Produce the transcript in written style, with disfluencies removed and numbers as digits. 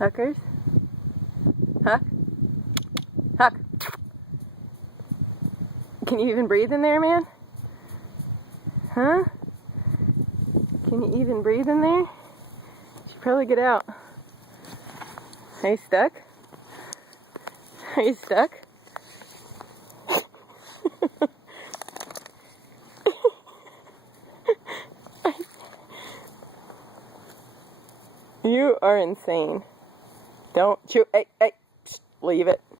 Huckers? Huck? Huck? Can you even breathe in there, man? Huh? Can you even breathe in there? You should probably get out. Are you stuck? Are you stuck? You are insane. Don't chew. Hey, hey, leave it.